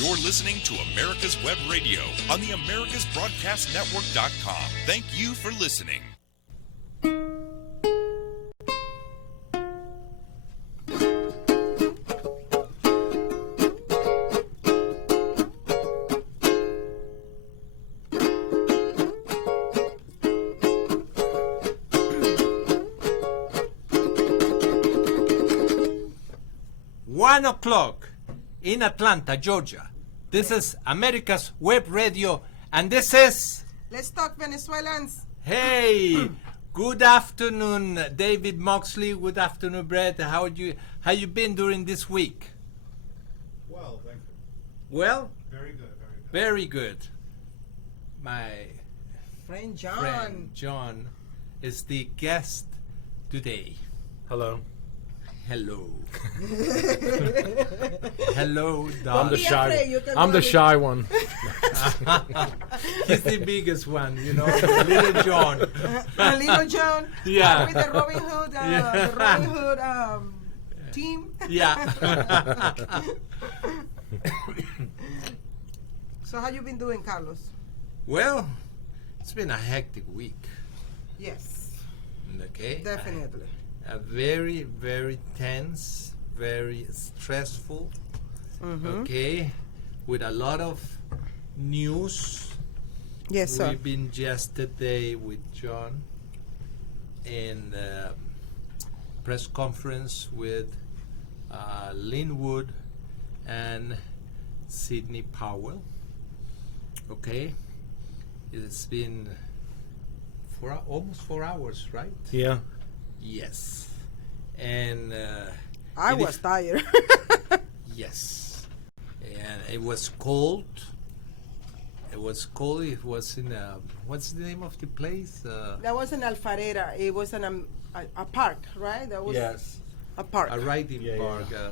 You're listening to America's Web Radio on the AmericasBroadcastNetwork.com. Thank you for listening. One o'clock in Atlanta, Georgia. This is America's Web Radio, and this is... Let's talk Venezuelans. Hey, good afternoon, David Moxley. Good afternoon, Brett. How you been during this week? Well, thank you. Well? Very good, very good. Very good. My Friend John. friend John is the guest today. Hello. Hello. Hello, Don. I'm the Be shy. afraid, you can I'm the run it. shy one. He's the biggest one, you know, Little John. Little John. Yeah. With the Robin Hood, the Robin Hood team. Yeah. So how you been doing, Carlos? Well, it's been a hectic week. Yes, Okay. definitely. A very, very tense, very stressful. Okay. With a lot of news. Yes, sir. We've been yesterday with John in the press conference with Linwood and Sidney Powell. Okay. It's been almost 4 hours, right? Yeah. Yes. And I it was is- tired. yes. And it was cold. It was cold. It was in what's the name of the place? That was in Alfarera. It was in a park, right? That was Yes. a park. A riding Yeah, park. yeah.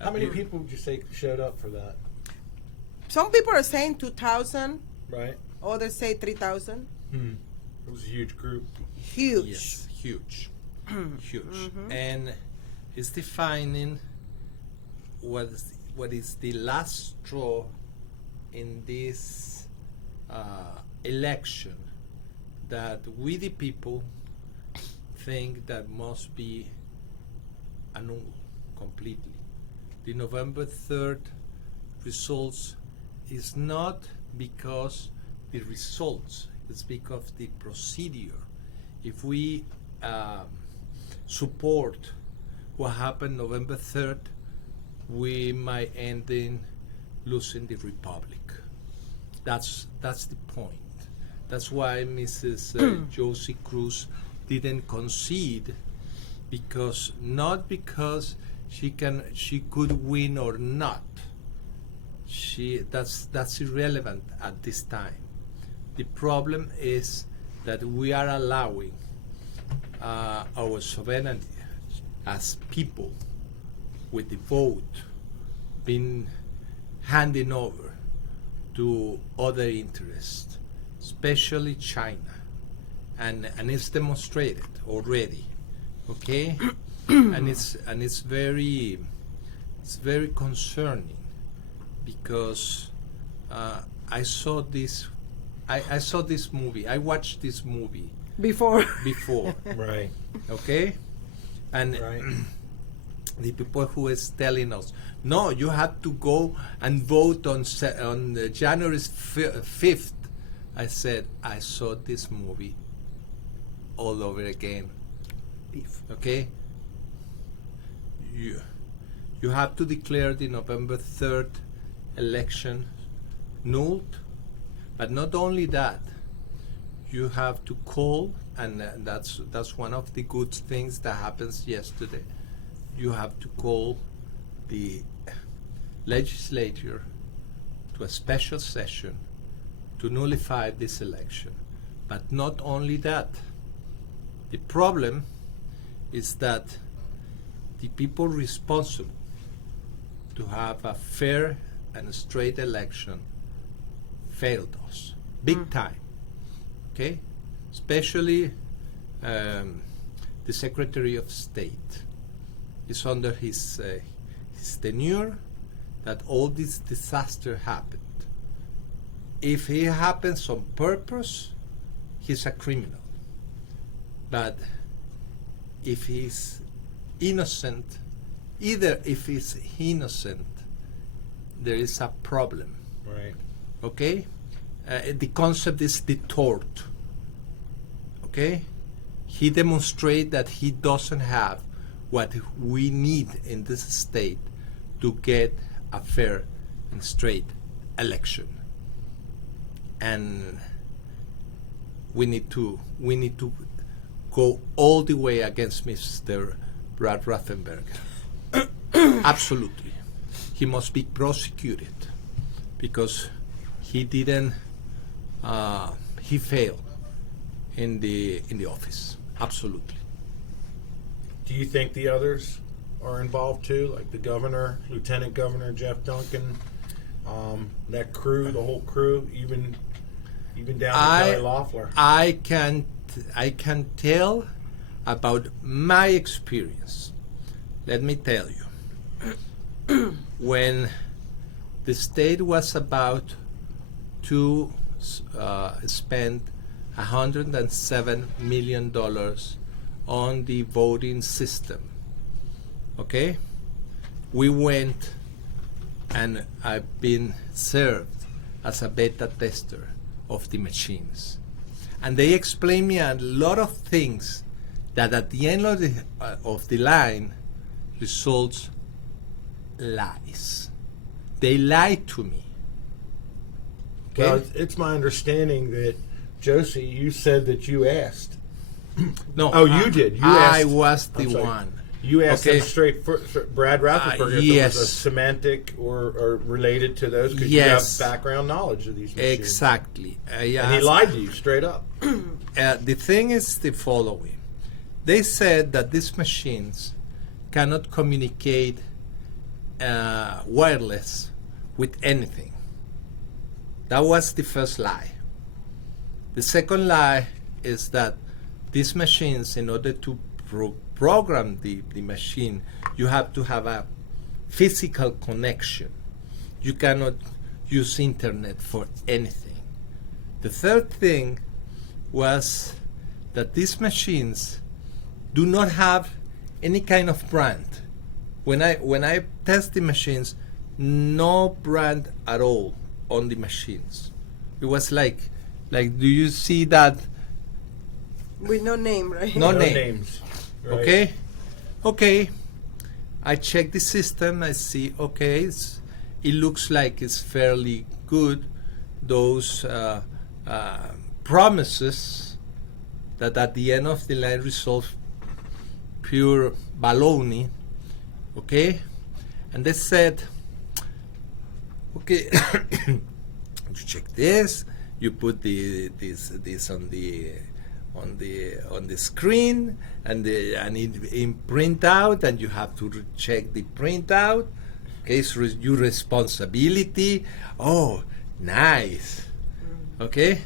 How many people would you say showed up for that? Some people are saying 2,000. Right. Others say 3,000. It was a huge group. Huge. Yes, huge. Huge. And it's defining what is the last straw in this election that we the people think that must be annulled completely. The November 3rd results is not because the results, it's because the procedure. If we support what happened November 3rd, we might end in losing the republic. That's the point. That's why Mrs. Johsie Cruz didn't concede, not because she could win or not. That's irrelevant at this time. The problem is that we are allowing our sovereignty as people with the vote being handing over to other interests, especially China, and it's demonstrated already, okay? and it's very concerning because I saw this movie. I watched this movie Before. Right. okay, and Right. the people who is telling us, no, you have to go and vote on January 5th. I said, I saw this movie all over again. Okay? You have to declare the November 3rd election null, but not only that, you have to call, and that's one of the good things that happens yesterday. You have to call the legislature to a special session to nullify this election. But not only that, the problem is that the people responsible to have a fair and straight election failed us big time. Okay, especially the Secretary of State is under his tenure, that all this disaster happened. If it happens on purpose, he's a criminal. But if he's innocent, either if he's innocent, there is a problem. Right. Okay? The concept is the tort. Okay? He demonstrates that he doesn't have what we need in this state to get a fair and straight election. And we need to go all the way against Mr. Brad Raffenberger. Absolutely. He must be prosecuted because he didn't he failed in the office. Absolutely. Do you think the others are involved too, like the governor, Lieutenant Governor Jeff Duncan, that crew, the whole crew, even down to Kelly Loeffler? I can tell about my experience. Let me tell you. When the state was about to spend $107 million on the voting system, okay? We went, and I've been served as a beta tester of the machines. And they explained me a lot of things that at the end of the line results lies. They lied to me. Okay? Well, it's my understanding that, Johsie, you said that you asked. No. Oh, you did. You I asked, was I'm the sorry. one. You asked Okay. them straight for Brad Raffenberger if yes. there was a semantic or related to those because Yes. you have background knowledge of these machines. Exactly. And he lied to you straight up. The thing is the following. They said that these machines cannot communicate wireless with anything. That was the first lie. The second lie is that these machines, in order to program the machine, you have to have a physical connection. You cannot use internet for anything. The third thing was that these machines do not have any kind of brand. When I test the machines, no brand at all on the machines. It was like do you see that? With no name, right? No No name. names. Right. Okay. I check the system. I see. Okay, it looks like it's fairly good. Those promises that at the end of the line result pure baloney. Okay, and they said, okay, you check this. You put this on the screen, and it print out, and you have to check the printout. Okay, it's your responsibility. Oh, nice. Okay,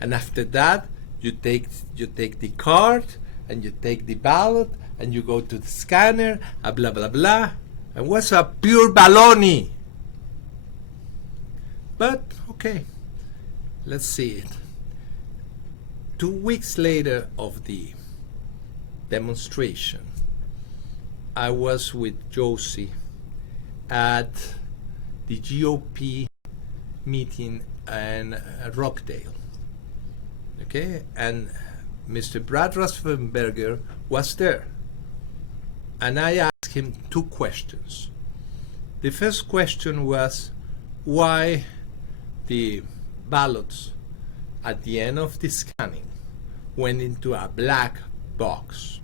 and after that, you take the card, and you take the ballot, and you go to the scanner, blah blah blah, and what's a pure baloney. But okay, let's see it. 2 weeks later of the demonstration, I was with Johsie at the GOP meeting in Rockdale. Okay, and Mr. Brad Raffenberger was there. And I asked him 2 questions. The first question was why the ballots at the end of the scanning went into a black box.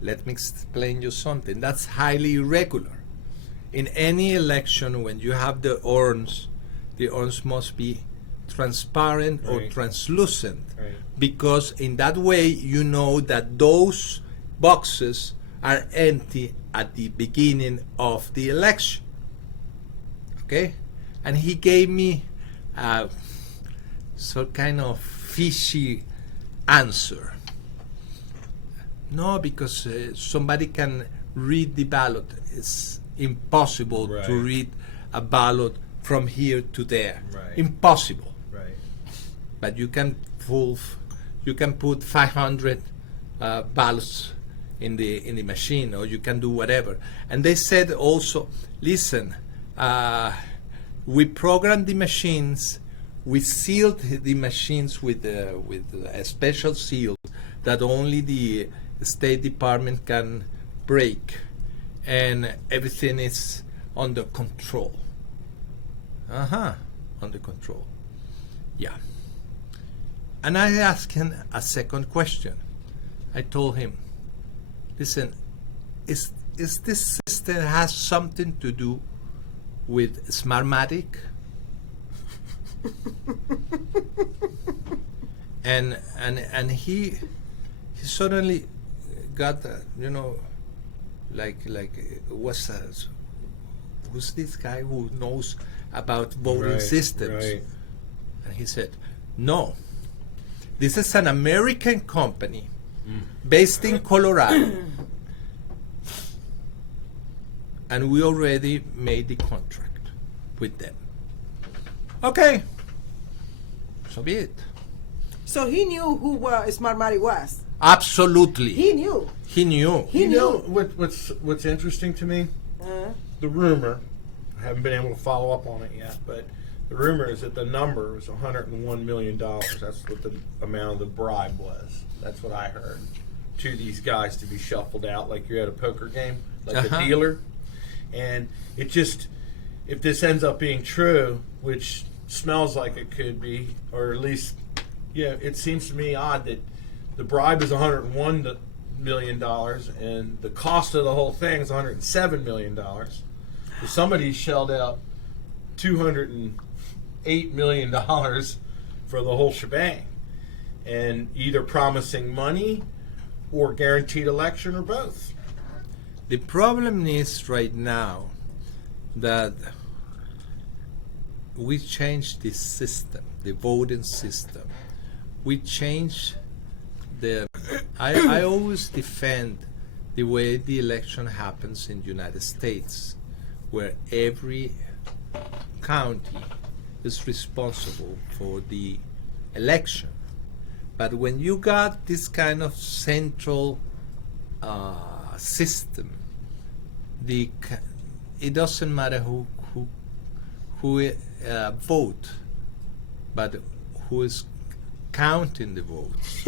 Let me explain you something. That's highly irregular. In any election, when you have the urns must be transparent or Right. translucent, Right. because in that way you know that those boxes are empty at the beginning of the election. Okay? And he gave me some kind of fishy answer. No, because somebody can read the ballot. impossible Right. to read a ballot from here to there. Right. Impossible. Right. But you can put 500 ballots in the machine, or you can do whatever. And they said also, listen, we programmed the machines, we sealed the machines with a special seal that only the State Department can break, and everything is under control. Under control. Yeah. And I asked him a second question. I told him, listen, is this system has something to do with Smartmatic? and he suddenly got who's this guy who knows about voting Right, systems? right. And he said, no, this is an American company based in Colorado, and we already made the contract with them. Okay, so be it. So he knew who Smartmatic was. Absolutely. He knew. He knew. He You know knew. what's interesting to me? The rumor, I haven't been able to follow up on it yet, but the rumor is that the number was $101 million. That's what the amount of the bribe was. That's what I heard. To these guys to be shuffled out like you're at a poker game, like a dealer. And it just, if this ends up being true, which smells like it could be, or at least, it seems to me odd that the bribe is $101 million and the cost of the whole thing is $107 million. So somebody shelled out $208 million for the whole shebang, and either promising money or guaranteed election or both. The problem is right now that we changed the system, the voting system. We changed the. I always defend the way the election happens in the United States, where every county is responsible for the election. But when you got this kind of central system, it doesn't matter who vote, but who is counting the votes.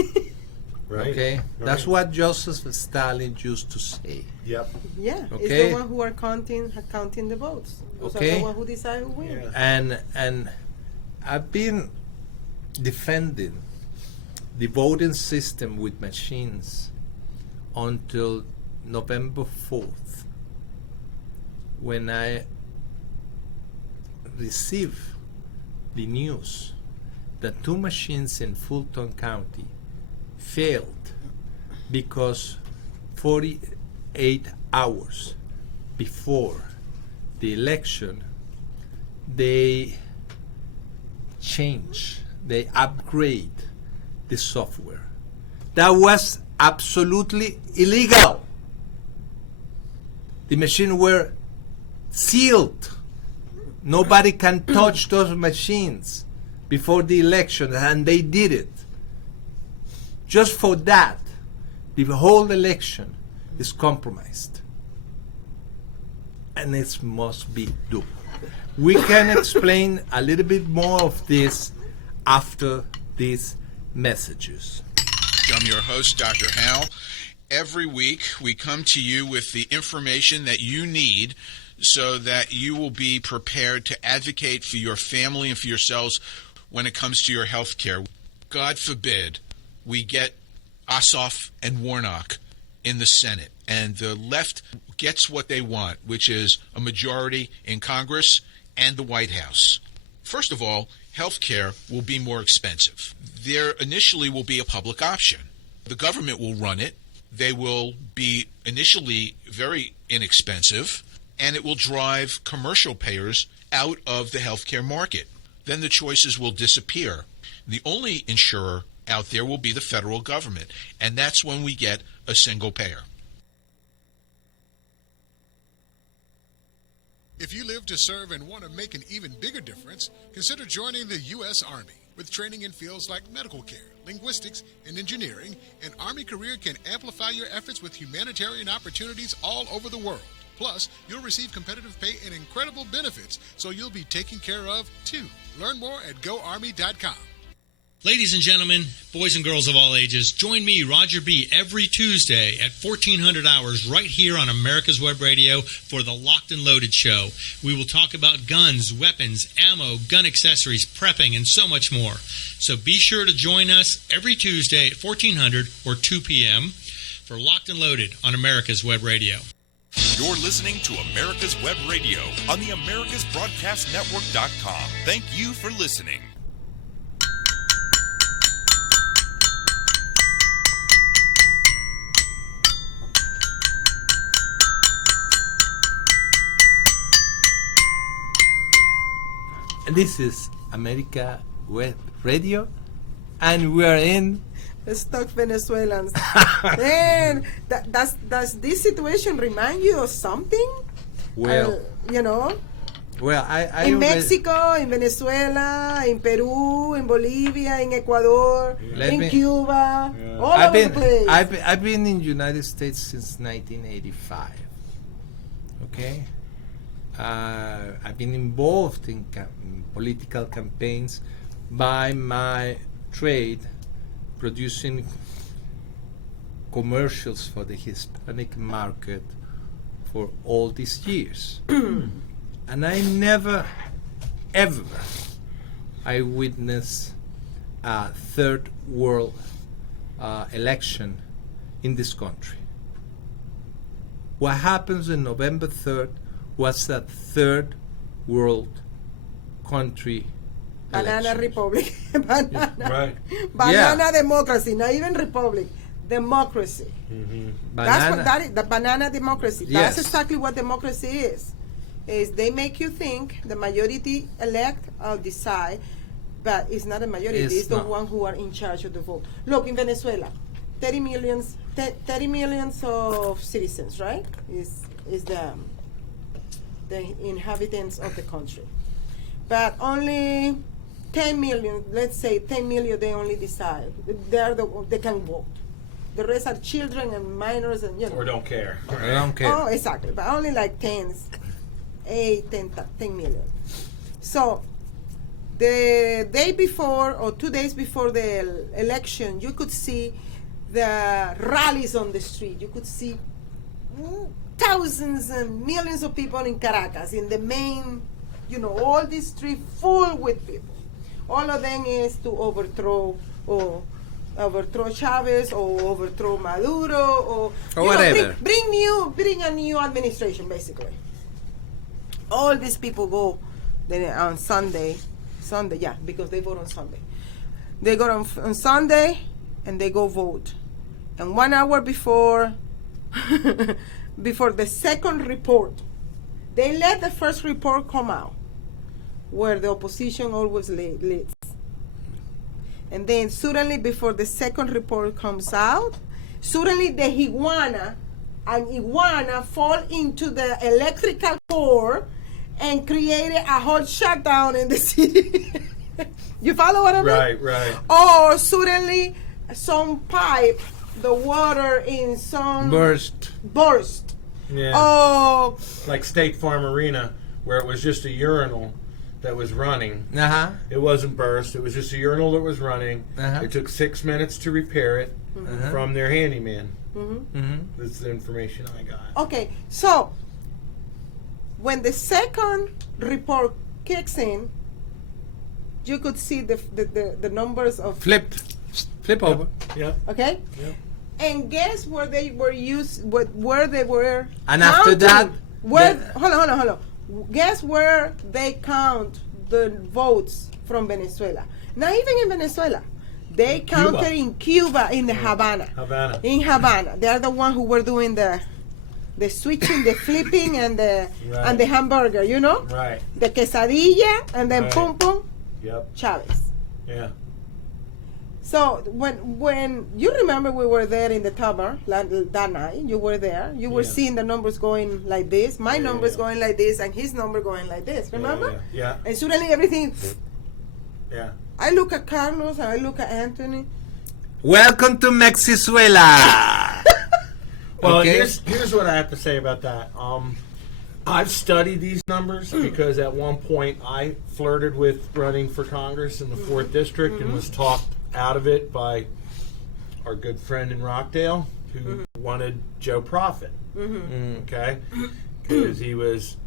Right. Okay, Right. that's what Joseph Stalin used to say. Yep. Yeah, it's Okay. the one who are counting the votes. Those are Okay. the one who decide who wins. Yeah. And I've been defending the voting system with machines until November 4th, when I received the news that 2 machines in Fulton County failed because 48 hours before the election they upgrade the software. That was absolutely illegal. The machines were sealed. Nobody can touch those machines before the election, and they did it. Just for that, the whole election is compromised. And it must be done. We can explain a little bit more of this after these messages. I'm your host, Dr. Hal. Every week we come to you with the information that you need so that you will be prepared to advocate for your family and for yourselves when it comes to your health care. God forbid we get Ossoff and Warnock in the Senate and the left gets what they want, which is a majority in Congress and the White House. First of all, health care will be more expensive. There initially will be a public option. The government will run it. They will be initially very inexpensive, and it will drive commercial payers out of the healthcare market. Then the choices will disappear. The only insurer out there will be the federal government, and that's when we get a single payer. If you live to serve and want to make an even bigger difference, consider joining the U.S. Army. With training in fields like medical care, linguistics, and engineering, an Army career can amplify your efforts with humanitarian opportunities all over the world. Plus, you'll receive competitive pay and incredible benefits, so you'll be taken care of, too. Learn more at GoArmy.com. Ladies and gentlemen, boys and girls of all ages, join me, Roger B., every Tuesday at 1400 hours right here on America's Web Radio for the Locked and Loaded Show. We will talk about guns, weapons, ammo, gun accessories, prepping, and so much more. So be sure to join us every Tuesday at 1400 or 2 p.m. for Locked and Loaded on America's Web Radio. You're listening to America's Web Radio on the AmericasBroadcastNetwork.com. Thank you for listening. This is America Web Radio, and we are in Stuck Venezuelans. Man, does this situation remind you of something? well. You know, Well, I in Mexico, in Venezuela, in Peru, in Bolivia, in Ecuador, in Cuba, all over the place. I've been in the United States since 1985. Okay, I've been involved in political campaigns by my trade, producing commercials for the Hispanic market for all these years. And I never, ever, I witnessed a third world election in this country. What happens on November 3rd was a third world country Banana election. Republic. Banana. Right. Banana democracy, not even republic. Democracy. That's what that is, the banana democracy. Yes. That's exactly what democracy is they make you think the majority elect or decide, but it's not a majority, it's the one who are in charge of the vote. Look, in Venezuela, 30 millions of citizens, right? Is the inhabitants of the country. But only 10 million, let's say 10 million, they only decide. They can vote. The rest are children and minors and, Or don't care. I don't care. Oh, exactly. But only like 10 million. So the day before or 2 days before the election, you could see the rallies on the street. You could see thousands and millions of people in Caracas, in the main, all this street full with people. All of them is to overthrow Chavez or overthrow Maduro or whatever. Bring a new administration, basically. All these people go on Sunday, because they vote on Sunday. They go on Sunday and they go vote. And 1 hour before the second report, they let the first report come out, where the opposition always leads. And then suddenly, before the second report comes out, suddenly the iguana fall into the electrical core and created a whole shutdown in the city. You follow what I mean? Right. Or suddenly some pipe, the water in some Burst. Yeah. Oh, Like State Farm Arena, where it was just a urinal that was running. Uh-huh. It wasn't burst. It was just a urinal that was running. Uh-huh. It took 6 minutes to repair it from their handyman. Mm-hmm. That's the information I got. okay. So when the second report kicks in, you could see the numbers of Flip over. Yeah. okay. Yeah. And guess where they were where they were. And after that, hold on. Guess where they count the votes from Venezuela? Not even in Venezuela. They counted in Cuba, in the Havana. In Havana. They're the one who were doing the switching, the flipping, and the hamburger, Right. The quesadilla, and then Right. pum pum, Yep. Chavez. Yeah. So when you remember we were there in the tower that night, you were there. You were seeing the numbers going like this, my numbers going like this, and his number going like this. Remember? Yeah. And suddenly everything. Yeah. I look at Carlos and I look at Anthony. Welcome to Mexizuela. Well, Okay. here's what I have to say about that. I've studied these numbers because at one point I flirted with running for Congress in the 4th District and was talked out of it by our good friend in Rockdale who wanted Joe Profit. Okay? Because he was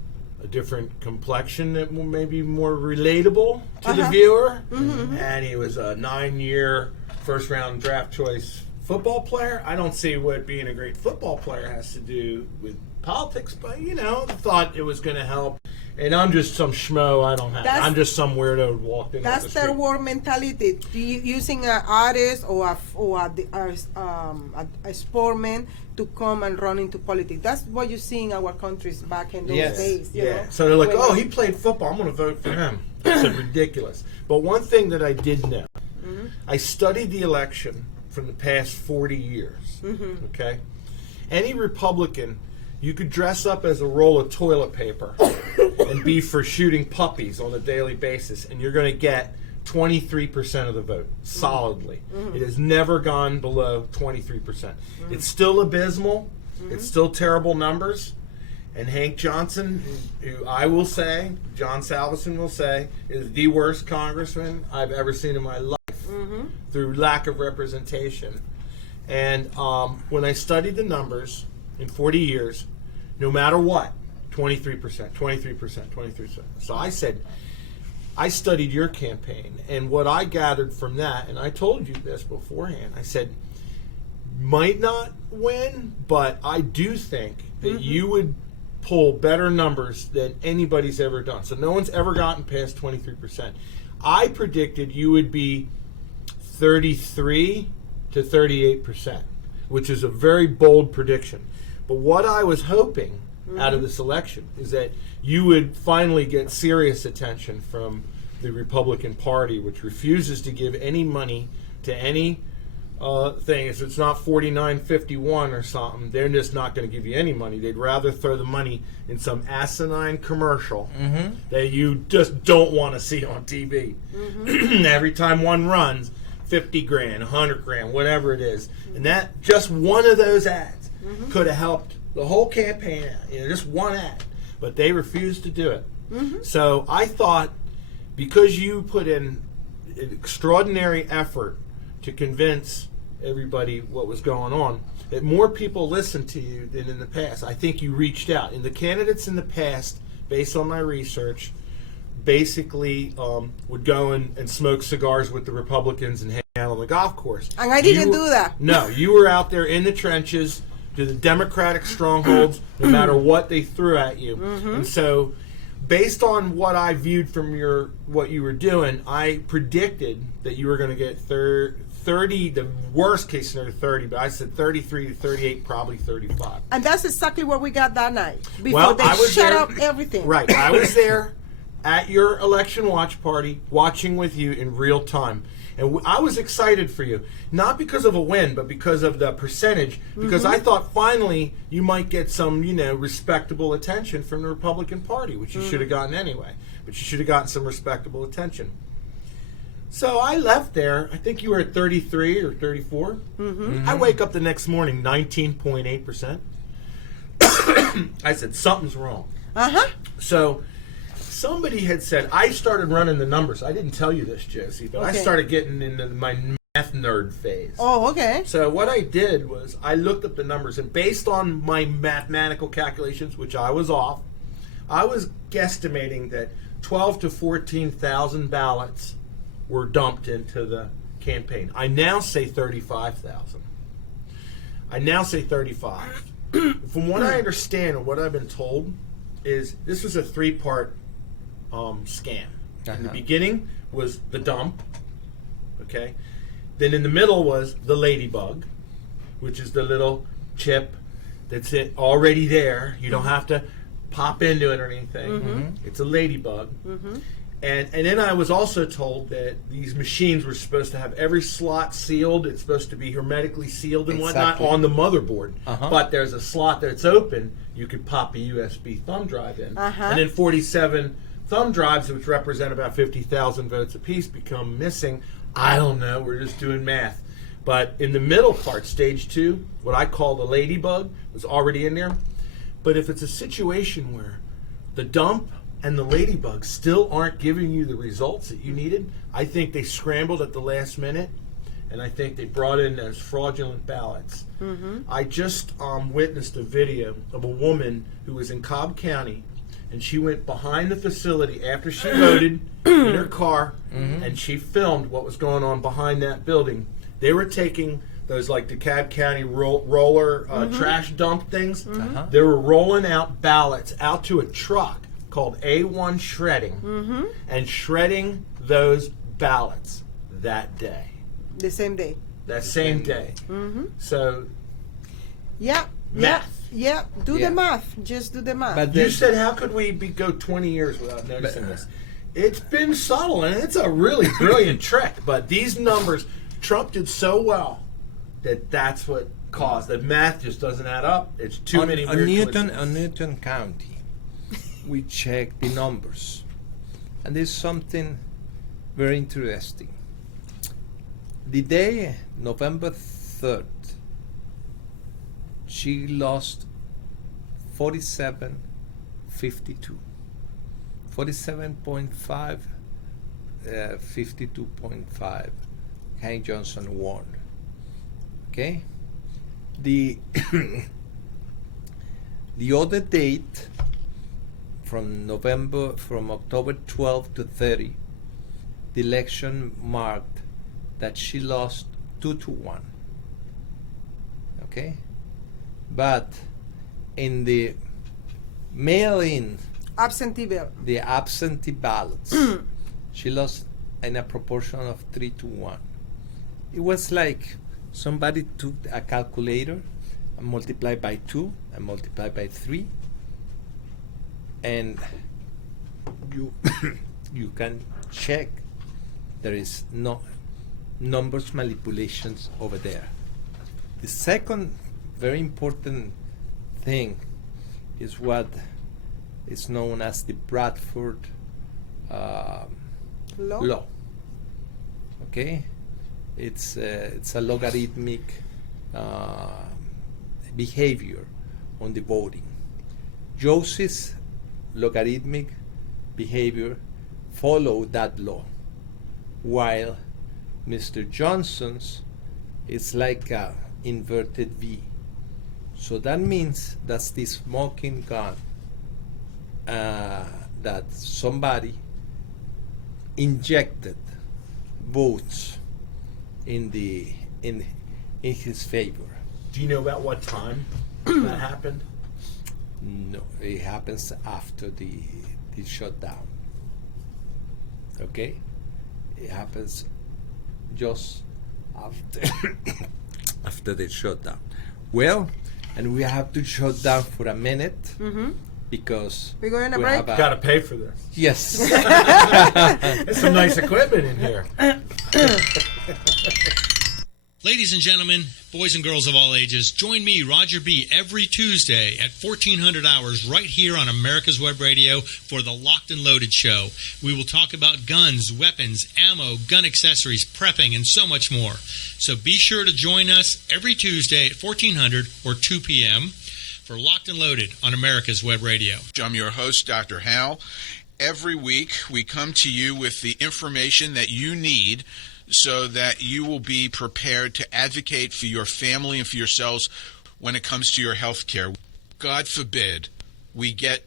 a different complexion that may be more relatable to the viewer. And he was a 9-year first-round draft choice football player. I don't see what being a great football player has to do with politics, but thought it was going to help. And I'm just some schmo. I'm just some weirdo who walked in. That's third world mentality. Using an artist or a sportsman to come and run into politics. That's what you see in our countries back in those days. You know? So they're like, oh, he played football. I'm going to vote for him. It's ridiculous. But one thing that I did know, I studied the election from the past 40 years. Okay, any Republican, you could dress up as a roll of toilet paper and be for shooting puppies on a daily basis, and you're going to get 23% of the vote solidly. It has never gone below 23%. It's still abysmal. It's still terrible numbers. And Hank Johnson, who I will say, John Salveson will say, is the worst congressman I've ever seen in my life through lack of representation. And when I studied the numbers in 40 years, no matter what, 23%, 23%, 23%. So I said, I studied your campaign, and what I gathered from that, and I told you this beforehand, I said, might not win, but I do think that you would pull better numbers than anybody's ever done. So no one's ever gotten past 23%. I predicted you would be 33 to 38%, which is a very bold prediction. But what I was hoping out of this election is that you would finally get serious attention from the Republican Party, which refuses to give any money to any thing. If it's not 49.51 or something, they're just not going to give you any money. They'd rather throw the money in some asinine commercial that you just don't want to see on TV. Every time one runs, 50 grand, 100 grand, whatever it is. And that, just one of those ads could have helped the whole campaign out. Just one ad. But they refused to do it. So I thought, because you put in an extraordinary effort to convince everybody what was going on, that more people listened to you than in the past. I think you reached out. And the candidates in the past, based on my research, basically would go and smoke cigars with the Republicans and hang out on the golf course. And I didn't do that. No, you were out there in the trenches to the Democratic strongholds, no matter what they threw at you. And so, based on what I viewed from what you were doing, I predicted that you were going to get 30, the worst case scenario 30, but I said 33 to 38, probably 35. And that's exactly what we got that night. Before they shut up everything. Right. I was there at your election watch party, watching with you in real time. And I was excited for you, not because of a win, but because of the percentage, because I thought finally you might get some, respectable attention from the Republican Party, which you should have gotten anyway. But you should have gotten some respectable attention. So I left there. I think you were at 33 or 34. I wake up the next morning, 19.8%. I said, something's wrong. So somebody had said, I started running the numbers. I didn't tell you this, Josie, but I started getting into my math nerd phase. Oh, okay. So what I did was I looked up the numbers, and based on my mathematical calculations, which I was off, I was guesstimating that 12 to 14,000 ballots were dumped into the campaign. I now say 35,000. I now say 35. From what I understand and what I've been told is this was a 3-part scam. In the beginning was the dump, okay? Then in the middle was the ladybug, which is the little chip that's already there. You don't have to pop into it or anything. It's a ladybug. And then I was also told that these machines were supposed to have every slot sealed. It's supposed to be hermetically sealed and whatnot on the motherboard. But there's a slot that's open. You could pop a USB thumb drive in. And then 47 thumb drives, which represent about 50,000 votes apiece, become missing. I don't know. We're just doing math. But in the middle part, stage 2, what I call the ladybug, was already in there. But if it's a situation where the dump and the ladybug still aren't giving you the results that you needed, I think they scrambled at the last minute, and I think they brought in those fraudulent ballots. I just witnessed a video of a woman who was in Cobb County, and she went behind the facility after she voted in her car, and she filmed what was going on behind that building. They were taking those, like the Cobb County roller trash dump things. They were rolling out ballots out to a truck called A1 Shredding, and shredding those ballots that day. The same day. That same day. So, math. Do the math. Just do the math. But you said, how could we go 20 years without noticing this? It's been subtle, and it's a really brilliant trick. But these numbers, Trump did so well that's what caused. The math just doesn't add up. It's too many weird coincidences. On Newton County, we check the numbers, and there's something very interesting. The day, November 3rd, she lost 47.52. 47.5, 52.5. Hank Johnson won. Okay? The other date, from October 12 to 30, the election marked that she lost 2-1. Okay? But in the mail-in, the absentee ballots, she lost in a proportion of 3-1. It was like somebody took a calculator and multiplied by 2 and multiplied by 3, and you you can check there is no numbers manipulations over there. The second very important thing is what is known as the Bradford law. Okay, it's a logarithmic behavior on the voting. Jossie's logarithmic behavior followed that law, while Mr. Johnson's is like a inverted V. So that means that's the smoking gun that somebody injected votes in his favor. Do you know about what time that happened? No, it happens after the shutdown. Okay, it happens just after the shutdown. Well, and we have to shut down for a minute because we're going to break. Got to pay for this. Yes. There's some nice equipment in here. Ladies and gentlemen, boys and girls of all ages, join me, Roger B., every Tuesday at 1400 hours right here on America's Web Radio for the Locked and Loaded Show. We will talk about guns, weapons, ammo, gun accessories, prepping, and so much more. So be sure to join us every Tuesday at 1400 or 2 p.m. for Locked and Loaded on America's Web Radio. I'm your host, Dr. Hal. Every week we come to you with the information that you need so that you will be prepared to advocate for your family and for yourselves when it comes to your health care. God forbid we get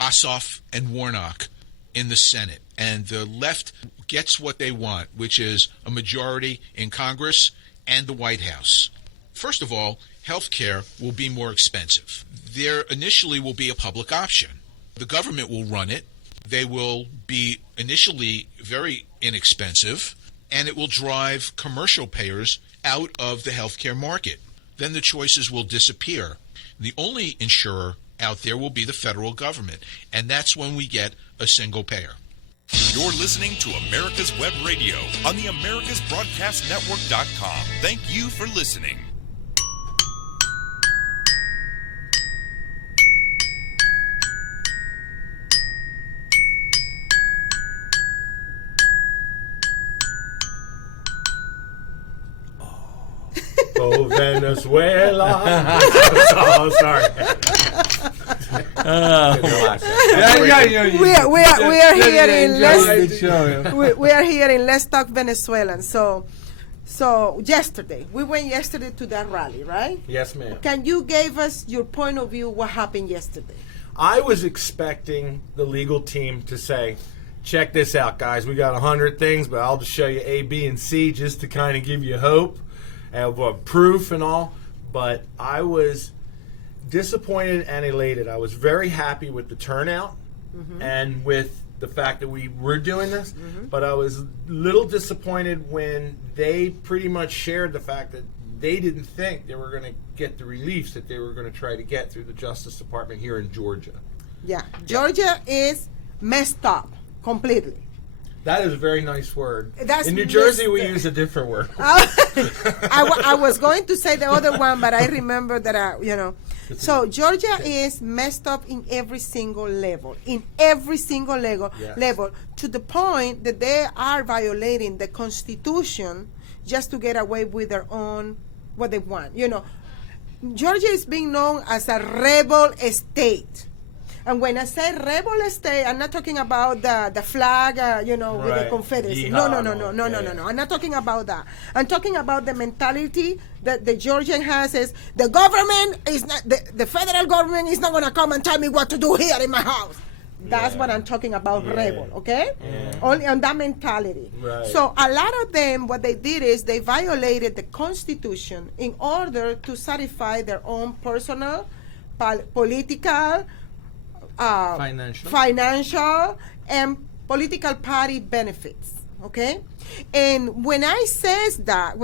Ossoff and Warnock in the Senate and the left gets what they want, which is a majority in Congress and the White House. First of all, health care will be more expensive. There initially will be a public option. The government will run it. They will be initially very inexpensive, and it will drive commercial payers out of the healthcare market. Then the choices will disappear. The only insurer out there will be the federal government, and that's when we get a single payer. You're listening to America's Web Radio on the AmericasBroadcastNetwork.com. Thank you for listening. Oh, Venezuela. Oh, sorry. We are here in Let's Talk Venezuelan. So yesterday we went to that rally, right? Yes, ma'am. Can you give us your point of view? What happened yesterday? I was expecting the legal team to say, check this out, guys. We got 100 things, but I'll just show you A, B, and C just to kind of give you hope of proof and all. But I was disappointed and elated. I was very happy with the turnout and with the fact that we were doing this, but I was a little disappointed when they pretty much shared the fact that they didn't think they were going to get the reliefs that they were going to try to get through the Justice Department here in Georgia. Yeah, Georgia is messed up completely. That is a very nice word. That's in New Jersey, we use a different word. I was going to say the other one, but I remember that, So Georgia is messed up in every single level. Level, to the point that they are violating the Constitution just to get away with their own, what they want. Georgia is being known as a rebel state. And when I say rebel state, I'm not talking about the flag, with the Confederacy. No. I'm not talking about that. I'm talking about the mentality that the Georgian has is the government is not, the federal government is not going to come and tell me what to do here in my house. That's what I'm talking about, rebel, okay? Yeah. Only on that mentality. Right. So a lot of them, what they did is they violated the Constitution in order to satisfy their own personal, political, financial and political party benefits, okay? And when I say that,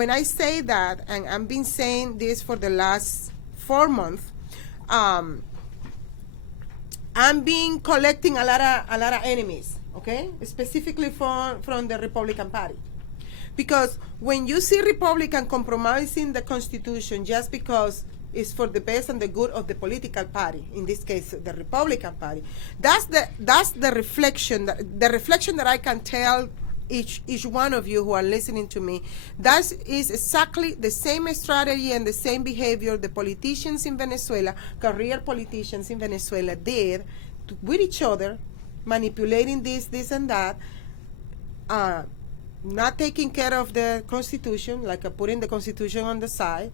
and I've been saying this for the last 4 months, I'm been collecting a lot of enemies, okay? Specifically from the Republican Party. Because when you see Republican compromising the Constitution just because it's for the best and the good of the political party, in this case the Republican Party, that's the reflection that I can tell each one of you who are listening to me. That is exactly the same strategy and the same behavior the politicians in Venezuela, career politicians in Venezuela, did with each other, manipulating this and that, not taking care of the Constitution, like putting the Constitution on the side,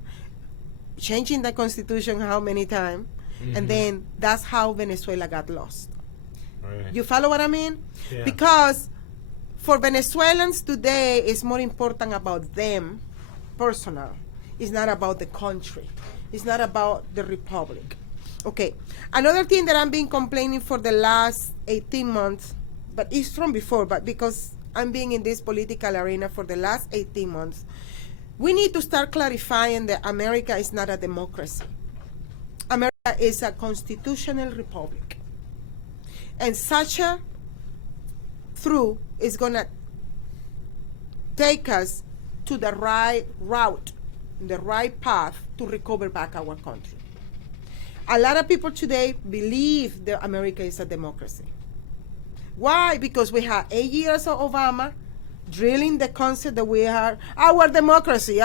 changing the Constitution how many times, and then that's how Venezuela got lost. Right. You follow what I mean? Yeah. Because for Venezuelans today, it's more important about them, personal. It's not about the country. It's not about the republic. Okay. Another thing that I've been complaining for the last 18 months, but it's from before, but because I'm being in this political arena for the last 18 months, we need to start clarifying that America is not a democracy. America is a constitutional republic. And such a through is going to take us to the right route, the right path to recover back our country. A lot of people today believe that America is a democracy. Why? Because we had 8 years of Obama drilling the concept that we are our democracy.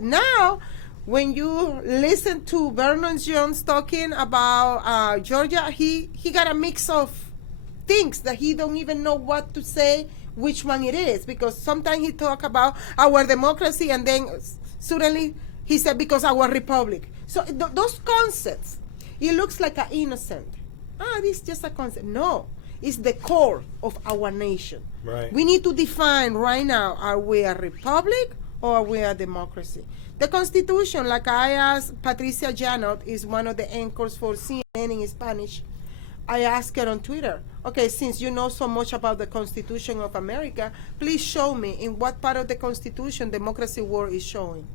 Now, when you listen to Vernon Jones talking about Georgia, he got a mix of things that he don't even know what to say, which one it is, because sometimes he talk about our democracy and then suddenly he said because our republic. So those concepts, it looks like an innocent. This is just a concept. No, it's the core of our nation. Right. We need to define right now, are we a republic or are we a democracy? The Constitution, like I asked Patricia Janot, is one of the anchors for CNN in Spanish. I asked her on Twitter, okay, since you know so much about the Constitution of America, please show me in what part of the Constitution democracy word is showing.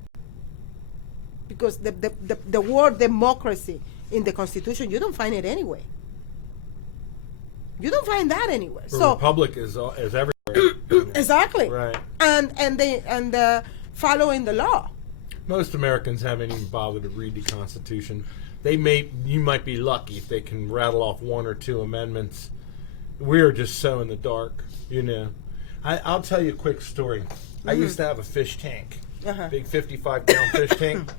Because the word democracy in the Constitution, you don't find it anyway. You don't find that anywhere. The So Republic is everywhere. exactly, Right. and following the law. Most Americans haven't even bothered to read the Constitution. You might be lucky if they can rattle off one or two amendments. We're just so in the dark, you know. I'll tell you a quick story. I used to have a fish tank, big 55-gallon fish tank.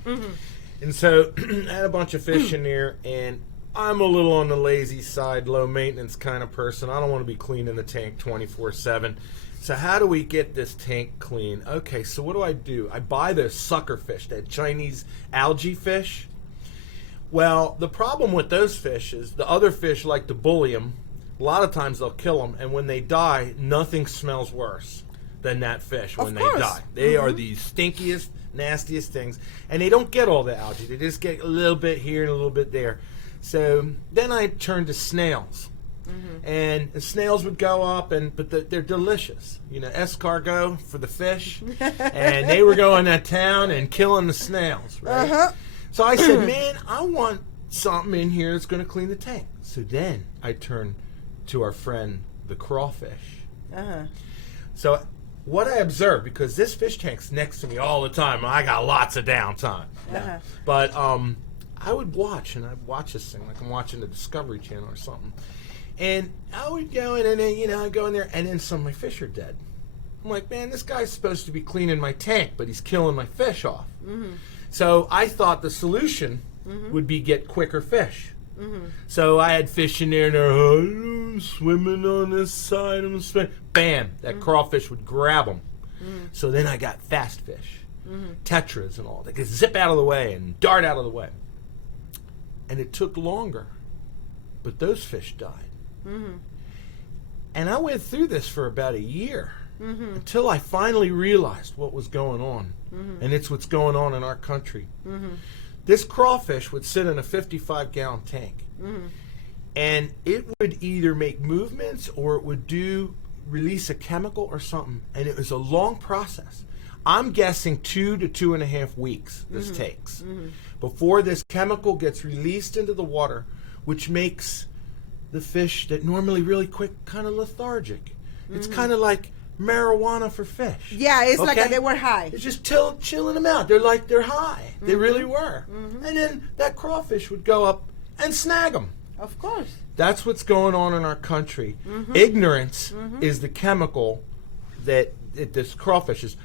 And so I had a bunch of fish in there, and I'm a little on the lazy side, low maintenance kind of person. I don't want to be cleaning the tank 24/7. So how do we get this tank clean? Okay, so what do? I buy those sucker fish, that Chinese algae fish. Well, the problem with those fish is the other fish like to bully them. A lot of times they'll kill them, and when they die, nothing smells worse than that fish when they die. They are the stinkiest, nastiest things, and they don't get all the algae. They just get a little bit here and a little bit there. So then I turned to snails, and the snails would go up, but they're delicious. You know, escargot for the fish, and they were going to town and killing the snails, right? So I said, man, I want something in here that's going to clean the tank. So then I turned to our friend, the crawfish. So what I observed, because this fish tank's next to me all the time, I got lots of downtime. But I would watch, and I'd watch this thing like I'm watching the Discovery Channel or something. And I would go in, and then, you know, I'd go in there, and then some of my fish are dead. I'm like, man, this guy's supposed to be cleaning my tank, but he's killing my fish off. So I thought the solution would be get quicker fish. So I had fish in there, and they're swimming on this side. I'm swimming. Bam! That crawfish would grab them. So then I got fast fish, tetras and all. They could zip out of the way and dart out of the way. And it took longer, but those fish died. And I went through this for about a year until I finally realized what was going on. And it's what's going on in our country. This crawfish would sit in a 55-gallon tank, and it would either make movements or it would release a chemical or something, and it was a long process. I'm guessing 2 to 2.5 weeks this takes before this chemical gets released into the water, which makes the fish that normally really quick kind of lethargic. It's kind of like marijuana for fish. Yeah, it's like they were high. It's just chilling them out. They're high. They really were. And then that crawfish would go up and snag them. Of course. That's what's going on in our country. Ignorance is the chemical that this crawfish is.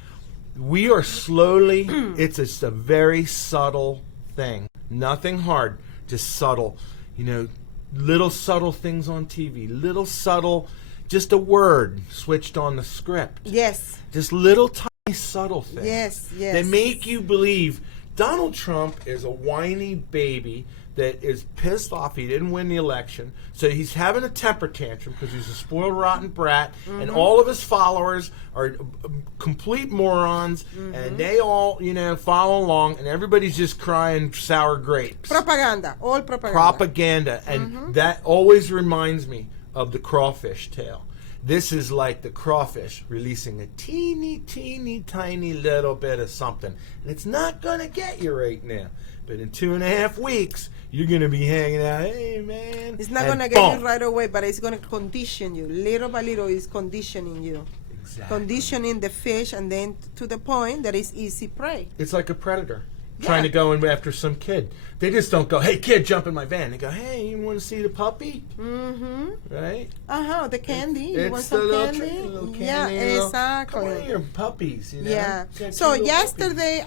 We are slowly, it's just a very subtle thing. Nothing hard, just subtle. You know, little subtle things on TV, little subtle, just a word switched on the script. Yes. Just little tiny subtle things. Yes. That make you believe Donald Trump is a whiny baby that is pissed off he didn't win the election. So he's having a temper tantrum because he's a spoiled, rotten brat. And all of his followers are complete morons. And they all, you know, follow along. And everybody's just crying sour grapes. Propaganda. All propaganda. Propaganda. And that always reminds me of the crawfish tale. This is like the crawfish releasing a teeny, teeny, tiny little bit of something. And it's not going to get you right now. But in 2.5 weeks, you're going to be hanging out. Hey, man. It's not going to get you right away, but it's going to condition you. Little by little, it's conditioning you. Exactly. Conditioning the fish, and then to the point that it's easy prey. It's like a predator trying to go in after some kid. They just don't go, hey, kid, jump in my van. They go, hey, you want to see the puppy? Right? The candy. You want It's some the candy? little candy. Yeah, exactly. Come on here, puppies. You know? Yeah. So yesterday,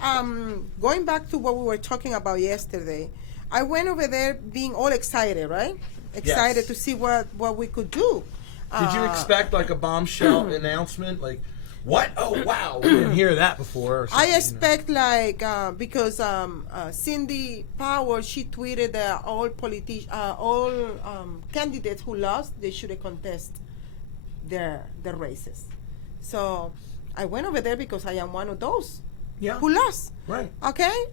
going back to what we were talking about yesterday, I went over there being all excited, right? Excited to see what we could do. Did you expect like a bombshell announcement? Like, what? Oh, wow. We didn't hear that before. Or I expect because Cindy Powell, she tweeted that all candidates who lost, they should contest their races. So I went over there because I am one of those who lost. Right. Okay?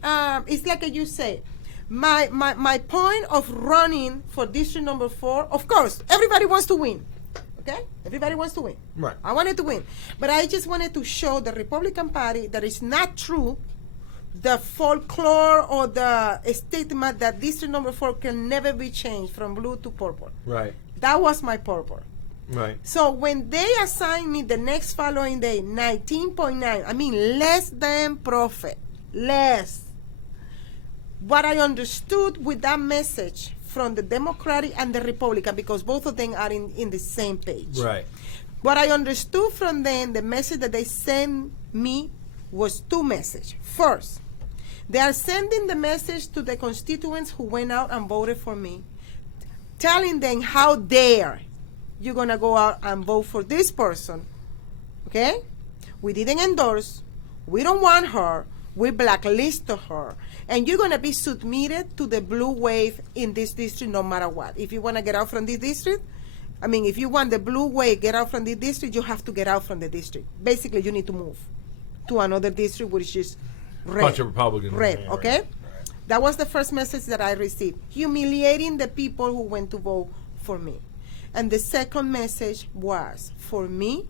It's like you say. My point of running for district number 4, of course, everybody wants to win. Okay? Everybody wants to win. Right. I wanted to win. But I just wanted to show the Republican Party that it's not true the folklore or the stigma that district number 4 can never be changed from blue to purple. Right. That was my purple. Right. So when they assigned me the next following day, 19.9, I mean less than profit, less. What I understood with that message from the Democratic and the Republican, because both of them are in the same page. Right. What I understood from them, the message that they sent me was two messages. First, they are sending the message to the constituents who went out and voted for me, telling them how dare you're going to go out and vote for this person. Okay? We didn't endorse. We don't want her. We blacklisted her. And you're going to be submitted to the blue wave in this district no matter what. If you want to get out from this district, I mean, if you want the blue wave, get out from the district, you have to get out from the district. Basically, you need to move to another district, which is red. Bunch of Republicans. Red, Yeah, okay? right. That was the first message that I received, humiliating the people who went to vote for me. And the second message was, for me,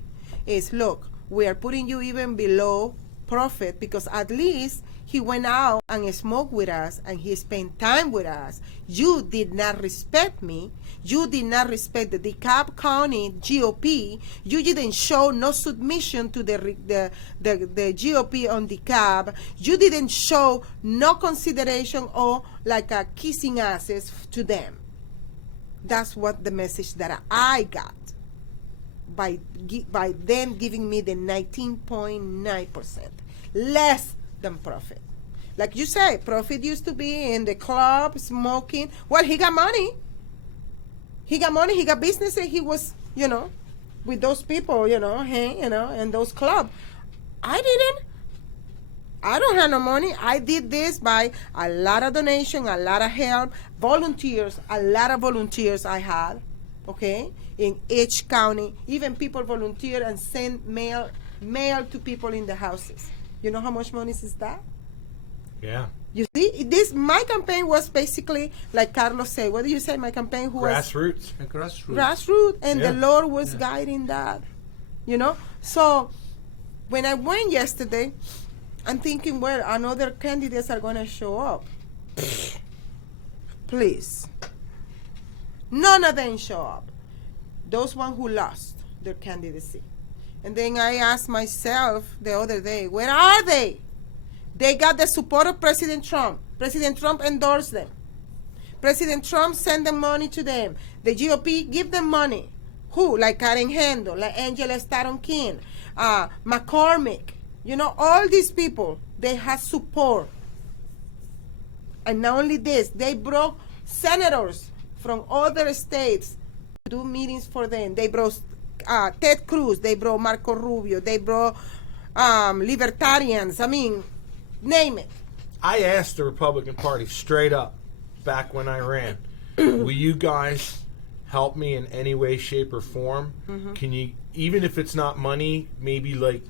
is, look, we are putting you even below profit because at least he went out and smoked with us and he spent time with us. You did not respect me. You did not respect the DeKalb County GOP. You didn't show no submission to the GOP on DeKalb. You didn't show no consideration or like a kissing asses to them. That's what the message that I got by them giving me the 19.9%, less than profit. Like you say, profit used to be in the club, smoking. Well, he got money. He got money, he got business, and he was, with those people, in those clubs. I didn't. I don't have no money. I did this by a lot of donation, a lot of help, volunteers, a lot of volunteers I had, okay, in each county. Even people volunteer and send mail to people in the houses. You know how much money is that? Yeah. You see, my campaign was basically, like Carlos said, what do you say, my campaign? Grassroots. Grassroots, and Yeah. the Lord was guiding that, So when I went yesterday, I'm thinking, well, another candidates are going to show up. Please. None of them show up. Those one who lost their candidacy. And then I asked myself the other day, where are they? They got the support of President Trump. President Trump endorsed them. President Trump sent them money to them. The GOP give them money. Who? Like Karen Handel, like Angela Staton King, McCormick. All these people, they have support. And not only this, they brought senators from other states to do meetings for them. They brought Ted Cruz, they brought Marco Rubio, they brought libertarians. I mean, name it. I asked the Republican Party straight up back when I ran, will you guys help me in any way, shape, or form? Mm-hmm. Can you, even if it's not money, maybe like,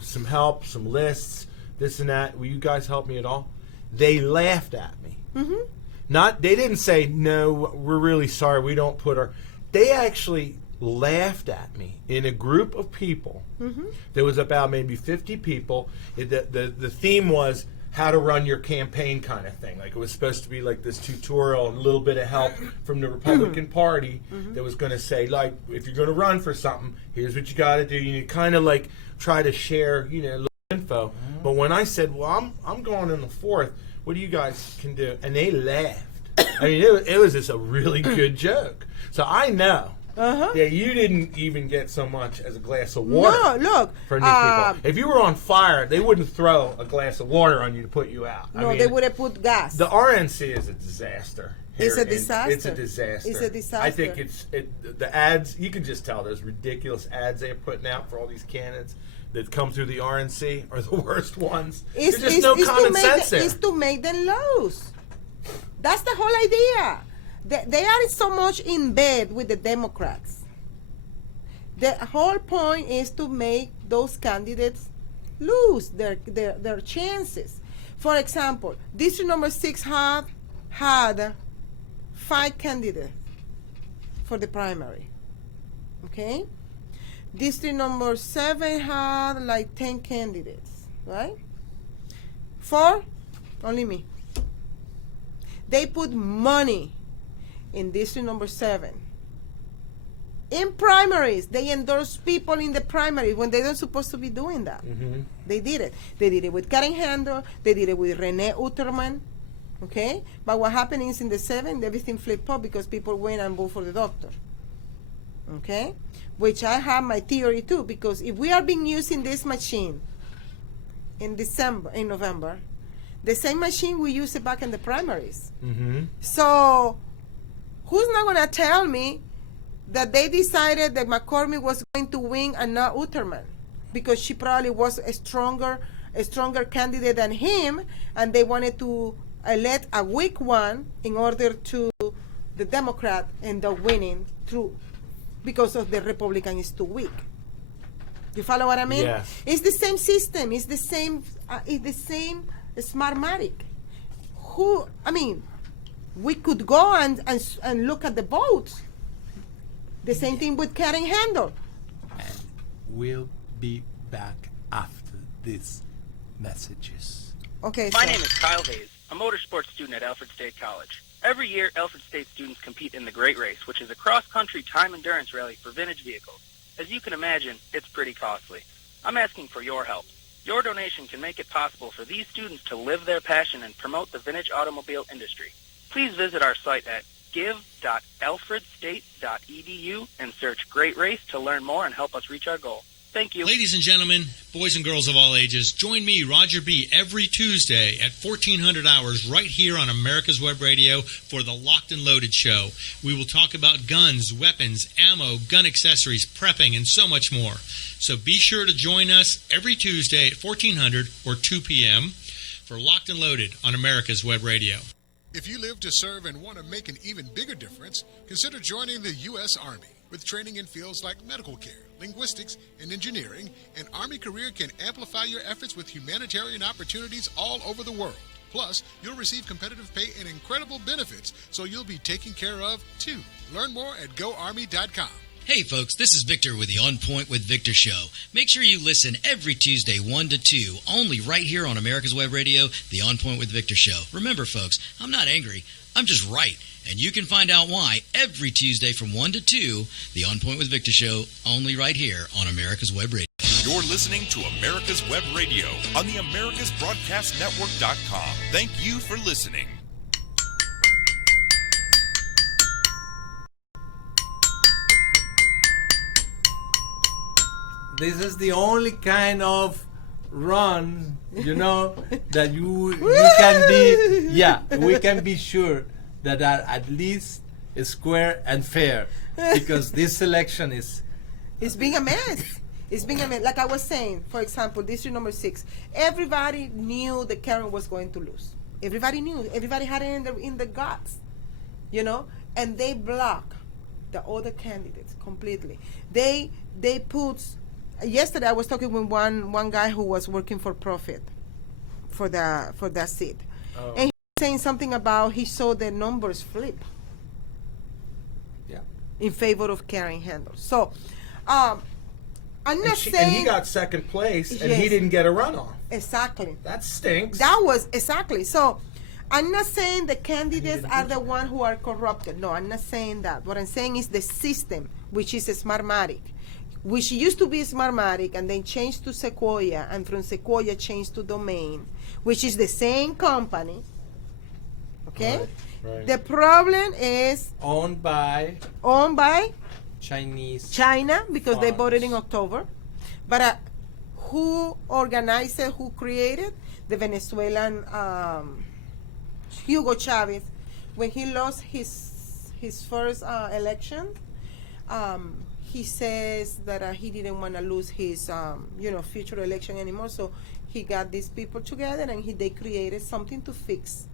some help, some lists, this and that, will you guys help me at all? They laughed at me. Mm-hmm. They didn't say, no, we're really sorry, we don't put our... They actually laughed at me in a group of people. Mm-hmm. There was about maybe 50 people. The theme was how to run your campaign kind of thing. Like it was supposed to be like this tutorial and a little bit of help from the Republican Party that was going to say, like, if you're going to run for something, here's what you got to do. You kind of like try to share, a little info. But when I said, well, I'm going in the fourth, what do you guys can do? And they laughed. I mean, it was just a really good joke. So I know. Yeah, you didn't even get so much as a glass of water. No, look. From these people. If you were on fire, they wouldn't throw a glass of water on you to put you out. No, they would have put gas. The RNC is a disaster. It's a disaster. It's a disaster. It's a disaster. I think the ads, you can just tell those ridiculous ads they're putting out for all these candidates that come through the RNC are the worst ones. There's just no common sense there. It's to make them lose. That's the whole idea. They are so much in bed with the Democrats. The whole point is to make those candidates lose their chances. For example, District number 6 had 5 candidates for the primary. Okay? District number 7 had like 10 candidates, right? 4 Only me. They put money in district number 7. In primaries, they endorse people in the primaries when they don't supposed to be doing that. Mm-hmm. They did it. They did it with Karen Handel. They did it with Renee Utterman. Okay? But what happened is in the 7th, everything flipped up because people went and voted for the doctor. Okay? Which I have my theory too, because if we are being using this machine in November, the same machine we used it back in the primaries. Mm-hmm. So who's not going to tell me that they decided that McCormick was going to win and not Utterman? Because she probably was a stronger candidate than him, and they wanted to elect a weak one in order to the Democrat end up winning through because of the Republican is too weak. You follow what I mean? Yes. It's the same system. It's the same Smartmatic. We could go and look at the votes. The same thing with Karen Handel. And we'll be back after these messages. Okay. My name is Kyle Hayes, a motorsports student at Alfred State College. Every year, Alfred State students compete in the Great Race, which is a cross-country time endurance rally for vintage vehicles. As you can imagine, it's pretty costly. I'm asking for your help. Your donation can make it possible for these students to live their passion and promote the vintage automobile industry. Please visit our site at give.alfredstate.edu and search Great Race to learn more and help us reach our goal. Thank you. Ladies and gentlemen, boys and girls of all ages, join me, Roger B., every Tuesday at 1400 hours right here on America's Web Radio for the Locked and Loaded Show. We will talk about guns, weapons, ammo, gun accessories, prepping, and so much more. So be sure to join us every Tuesday at 1400 or 2 p.m. for Locked and Loaded on America's Web Radio. If you live to serve and want to make an even bigger difference, consider joining the U.S. Army. With training in fields like medical care, linguistics, and engineering, an Army career can amplify your efforts with humanitarian opportunities all over the world. Plus, you'll receive competitive pay and incredible benefits, so you'll be taken care of, too. Learn more at GoArmy.com. Hey folks, this is Victor with the On Point with Victor show. Make sure you listen every Tuesday 1 to 2, only right here on America's Web Radio, the On Point with Victor show. Remember folks, I'm not angry, I'm just right. And you can find out why every Tuesday from 1 to 2, the On Point with Victor show, only right here on America's Web Radio. You're listening to America's Web Radio on the AmericasBroadcastNetwork.com. Thank you for listening. This is the only kind of run, that we can be sure that are at least square and fair, because this election it's being a mess. It's being a mess. Like I was saying, for example, district number 6, everybody knew that Karen was going to lose. Everybody knew. Everybody had it in the guts, and they block the other candidates completely. They put. Yesterday, I was talking with one guy who was working for profit for that seat, and he was saying something about he saw the numbers flip, in favor of Karen Handel. So, I'm not saying. And he got second place, and he didn't get a runoff. Exactly. That stinks. That was exactly. So, I'm not saying the candidates are the ones who are corrupted. No, I'm not saying that. What I'm saying is the system, which is Smartmatic, which used to be Smartmatic and then changed to Sequoia, and from Sequoia changed to Domain, which is the same company. Okay? Right. The problem is owned by China, because they bought it in October. But who organized it, who created? The Venezuelan Hugo Chavez. When he lost his first election, he says that he didn't want to lose his future election anymore, so he got these people together and they created something to fix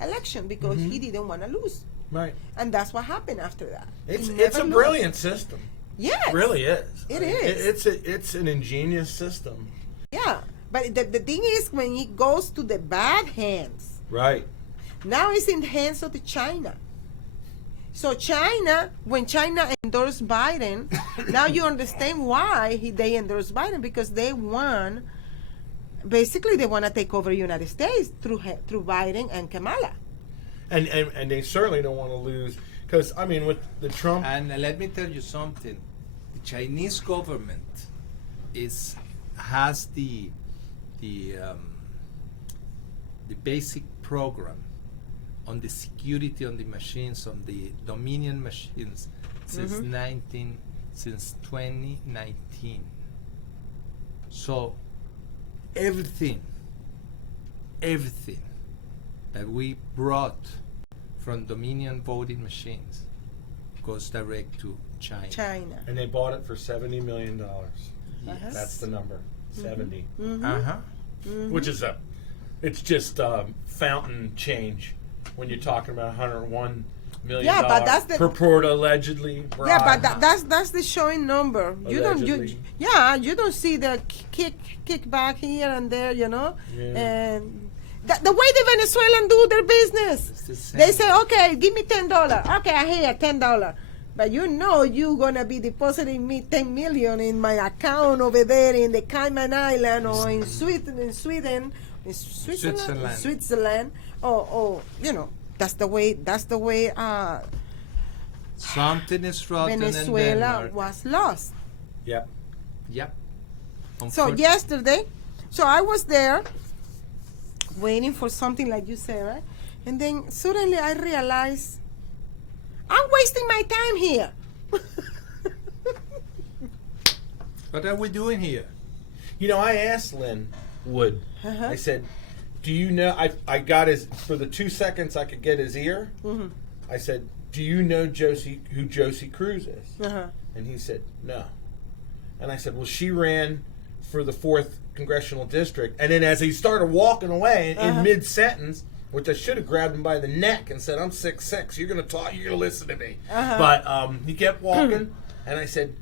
election because he didn't want to lose. Right. And that's what happened after that. It's a brilliant system. Yes. It really is. It is. It's an ingenious system. Yeah. But the thing is, when it goes to the bad hands, right? Now it's in the hands of the China. So China, when China endorsed Biden, now you understand why they endorsed Biden, because they want basically they want to take over the United States through Biden and Kamala. And they certainly don't want to lose, because I mean with the Trump. And let me tell you something: the Chinese government has the basic program on the security on the machines, on the Dominion machines, since 2019. So everything that we brought from Dominion voting machines goes direct to China. And they bought it for $70 million. Yes. That's the number, 70. Mm-hmm. Which is it's just fountain change when you're talking about $101 million. Yeah, but that's the purport allegedly. Bribe. Yeah, but that's the showing number. You don't see the kickback here and there, and the way the Venezuelan do their business. They say, okay, give me $10. Okay, I hear $10. But you're gonna be depositing me $10 million in my account over there in the Cayman Island or in Switzerland, or that's the way. Something is rotten. Venezuela was lost. Yep. So yesterday, I was there waiting for something like you say, right? And then suddenly I realized I'm wasting my time here. What are we doing here? I asked Lynn Wood. I said, do you know, I got for the 2 seconds I could get his ear, I said, do you know Johsie, who Johsie Cruz is? And he said, no. And I said, well, she ran for the 4th Congressional District. And then as he started walking away in mid-sentence, which I should have grabbed him by the neck and said, I'm 6'6", you're going to talk, you're going to listen to me. But he kept walking, and I said,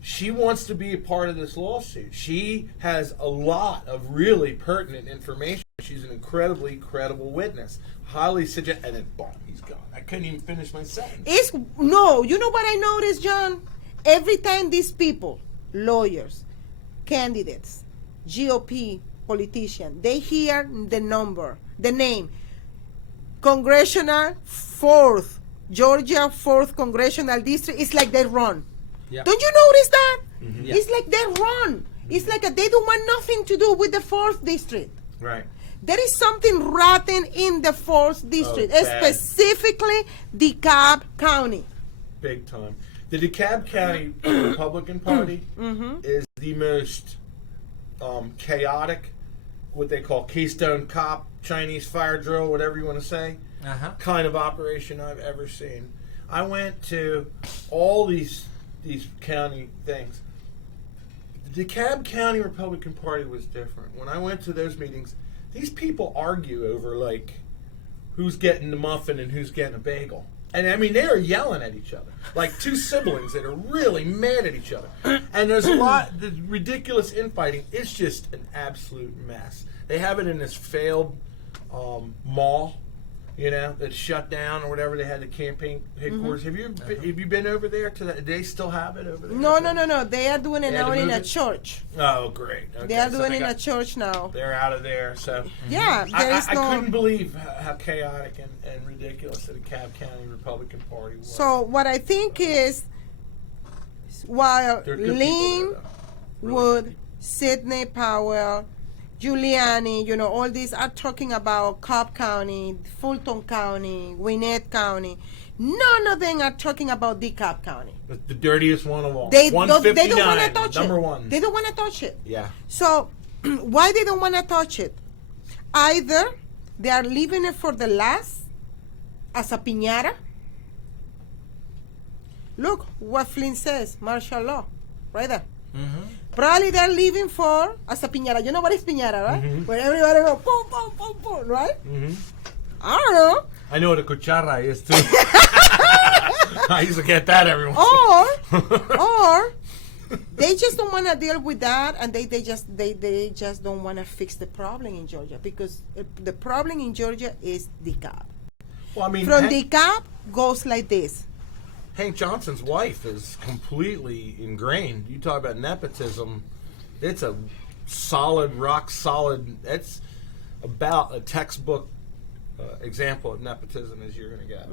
she wants to be a part of this lawsuit. She has a lot of really pertinent information. She's an incredibly credible witness. Highly suggest, and then boom, he's gone. I couldn't even finish my sentence. You know what I noticed, John? Every time these people, lawyers, candidates, GOP politicians, they hear the name, Georgia 4th Congressional District, it's like they run. Yep. Don't you notice that? Yep. It's like they run. It's like they don't want nothing to do with the 4th District. Right. There is something rotten in the 4th District, bad. specifically DeKalb County. Big time. The DeKalb County Republican Party is the most chaotic, what they call Keystone Cop, Chinese fire drill, whatever you want to say, kind of operation I've ever seen. I went to all these county things. The DeKalb County Republican Party was different. When I went to those meetings, these people argue over, like, who's getting the muffin and who's getting a bagel. And, I mean, they are yelling at each other. Like two siblings that are really mad at each other. And there's a lot, the ridiculous infighting. It's just an absolute mess. They have it in this failed mall, that's shut down or whatever. They had the campaign headquarters. Have you been over there to that? Do they still have it over there? No. They are doing it now in a church. Oh, great. Okay. They are doing it in a church now. They're out of there. So yeah, I couldn't believe how chaotic and ridiculous the DeKalb County Republican Party was. So what I think is, while Lynn Wood, Sidney Powell, Giuliani, all these are talking about Cobb County, Fulton County, Gwinnett County. None of them are talking about DeKalb County. The dirtiest one of all. They don't want to touch number it. one. They don't want to touch it. Yeah. So why they don't want to touch it? Either they are leaving it for the last as a piñata. Look what Flynn says, martial law, right there. Probably they're leaving for as a piñata. You know what is piñata, right? Where everybody go boom, boom, boom, boom, right? I don't know. I know what a cuchara is too. I used to get that every once. Or they just don't want to deal with that, and they just don't want to fix the problem in Georgia, because the problem in Georgia is DeKalb. Well, I mean, from DeKalb goes like this. Hank Johnson's wife is completely ingrained. You talk about nepotism. It's a solid, rock solid. That's about a textbook example of nepotism as you're going to get.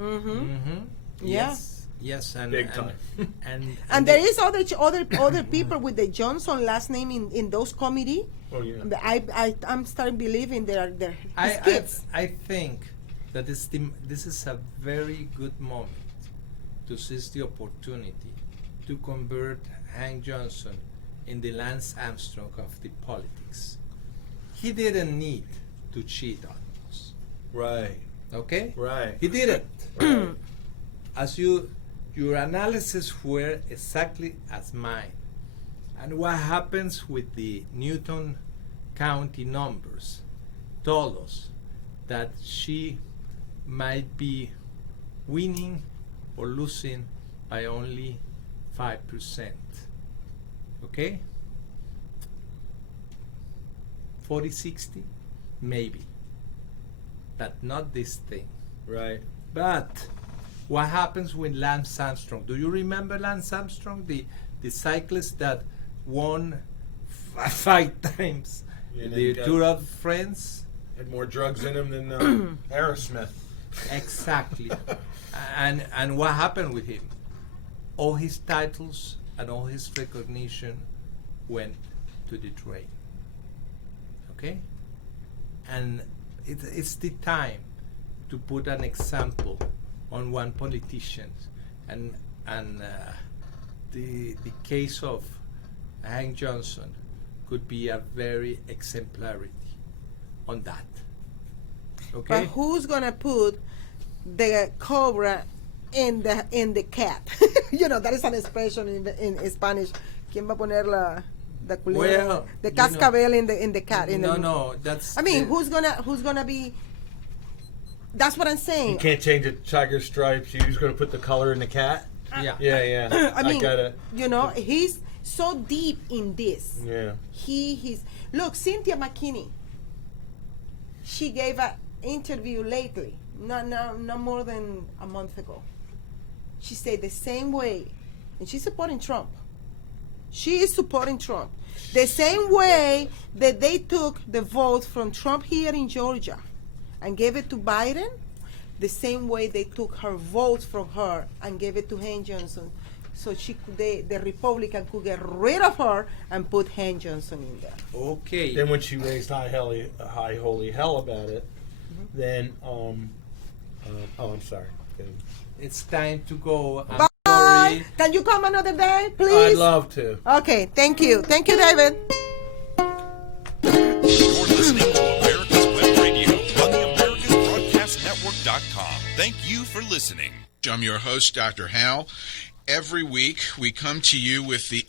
Yeah. Yes, and Big time. And there is other people with the Johnson last name in those committee. Oh yeah. I'm starting believing they're his I kids. think that this is a very good moment to seize the opportunity to convert Hank Johnson in the Lance Armstrong of the politics. He didn't need to cheat on us. Right. Okay? Right. He didn't. Right. As your analysis were exactly as mine. And what happens with the Newton County numbers told us that she might be winning or losing by only 5%. Okay? 40-60? Maybe. But not this thing. Right. But what happens with Lance Armstrong? Do you remember Lance Armstrong, the cyclist that won 5 times the Tour of France? Had more drugs in him than Aerosmith. Exactly. and what happened with him? All his titles and all his recognition went to the drain. Okay? And it's the time to put an example on one politician, and the case of Hank Johnson could be a very exemplarity on that. Okay. But who's gonna put the cobra in the cat? You know, that is an expression in Spanish. ¿Quién va a poner the culebra, Well, the cascabel in the cat? No, that's. I mean, who's gonna be? That's what I'm saying. You can't change the tiger stripes. You're just going to put the color in the cat? Yeah. Yeah. I mean, get it. you know, he's so deep in this. Yeah. He's look, Cynthia McKinney. She gave an interview lately, not more than a month ago. She said the same way, and she's supporting Trump. She is supporting Trump. The same way that they took the vote from Trump here in Georgia and gave it to Biden, the same way they took her votes from her and gave it to Hank Johnson, so the Republican could get rid of her and put Hank Johnson in there. Okay. Then when she raised high holy hell about it, then I'm sorry. It's time to go. I'm Bye. sorry. Can you come another day, please? I'd love to. Okay, thank you, David. You're listening to America's Web Radio on the AmericasBroadcastNetwork.com. Thank you for listening. I'm your host, Dr. Hal. Every week we come to you with the